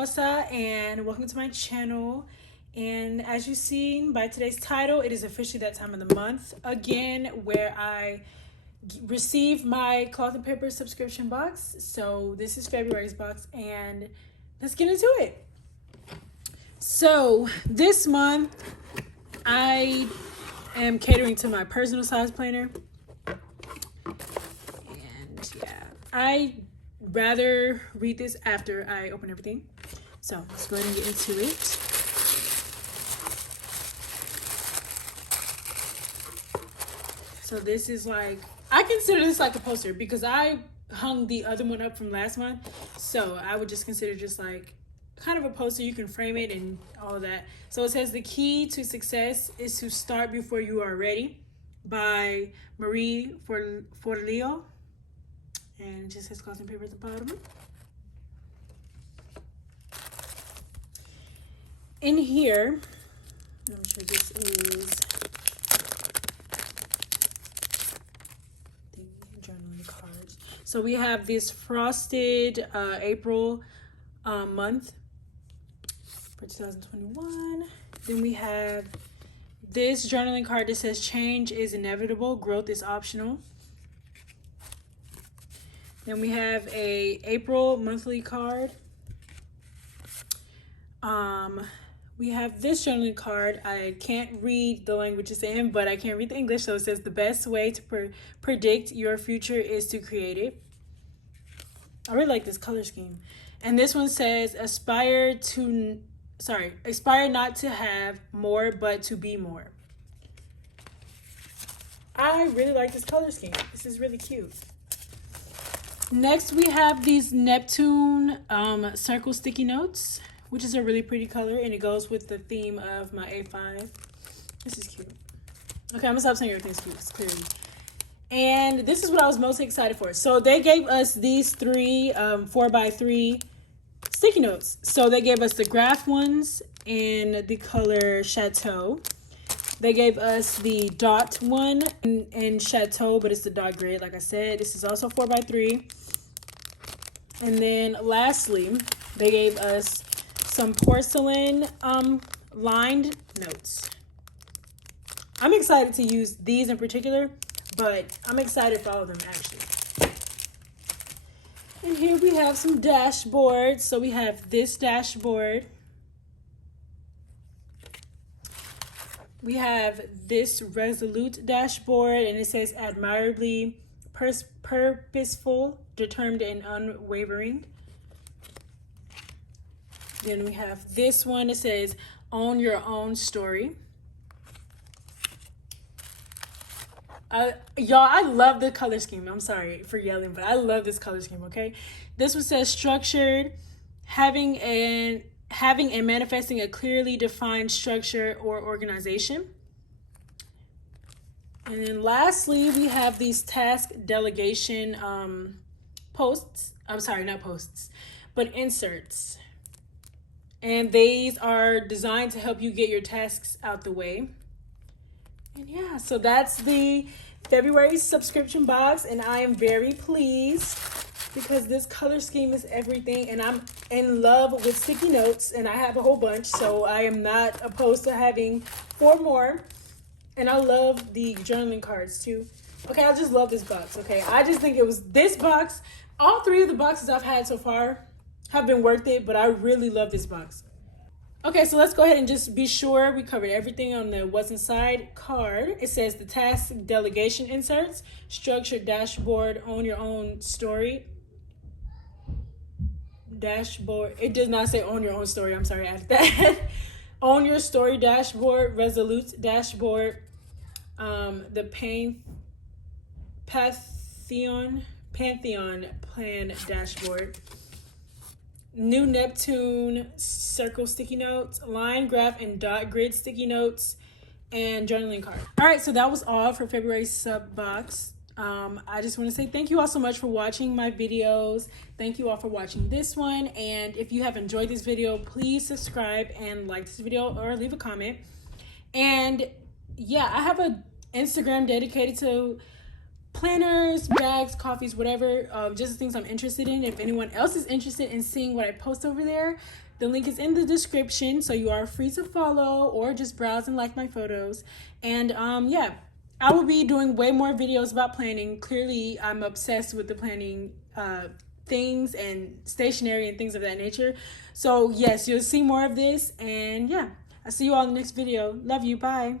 hermosa, and welcome to my channel. And as you've seen by today's title, it is officially that time of the month again where I receive my cloth and paper subscription box. So this is February's box, and let's get into it. So this month I am catering to my personal size planner, and yeah, I rather read this after I open everything. So let's go ahead and get into it. So this is like, I consider this like a poster because I hung the other one up from last month. So I would just consider just like kind of a poster. You can frame it and all of that. So it says the key to success is to start before you are ready by Marie Forleo. And it just says cloth and paper at the bottom. In here, I'm sure this is the journaling cards. So we have this frosted April month for 2021. Then we have this journaling card that says change is inevitable, growth is optional. Then we have a April monthly card. We have this journaling card. I can't read the language it's in, but I can read the English. So it says the best way to predict your future is to create it. I really like this color scheme. And this one says aspire not to have more, but to be more. I really like this color scheme. This is really cute. Next, we have these Neptune circle sticky notes, which is a really pretty color, and it goes with the theme of my A5. This is cute. Okay, I'm gonna stop saying everything's cute, clearly. And this is what I was most excited for. So they gave us these three 4x3 sticky notes. So they gave us the graph ones in the color Chateau. They gave us the dot one in Chateau, but it's the dot grid, like I said. This is also 4x3. And then lastly, they gave us some porcelain lined notes. I'm excited to use these in particular, but I'm excited for all of them actually. And here we have some dashboards. So we have this dashboard. We have this resolute dashboard, and it says admirably purposeful, determined, and unwavering. Then we have this one. It says own your own story. Y'all, I love the color scheme. I'm sorry for yelling, but I love this color scheme, okay? This one says structured, having and manifesting a clearly defined structure or organization. And then lastly, we have these task delegation posts. I'm sorry, not posts, but inserts. And these are designed to help you get your tasks out the way. And yeah, so that's the February subscription box, and I am very pleased because this color scheme is everything, and I'm in love with sticky notes, and I have a whole bunch, so I am not opposed to having 4 more. And I love the journaling cards too. Okay, I just love this box, okay? I just think it was this box. All 3 of the boxes I've had so far have been worth it, but I really love this box. Okay, so let's go ahead and just be sure we covered everything on the what's inside card. It says the task delegation inserts, structured dashboard, own your own story. Dashboard, it does not say own your own story. I'm sorry, I added that. Own your story dashboard, resolute dashboard, the Pantheon plan dashboard, new Neptune circle sticky notes, line, graph, and dot grid sticky notes, and journaling card. All right, so that was all for February's sub box. I just want to say thank you all so much for watching my videos. Thank you all for watching this one. And if you have enjoyed this video, please subscribe and like this video or leave a comment. And yeah, I have an Instagram dedicated to planners, bags, coffees, whatever, just the things I'm interested in. If anyone else is interested in seeing what I post over there, the link is in the description, so you are free to follow or just browse and like my photos. And yeah, I will be doing way more videos about planning. Clearly, I'm obsessed with the planning things and stationery and things of that nature. So yes, you'll see more of this. And yeah, I'll see you all in the next video. Love you. Bye.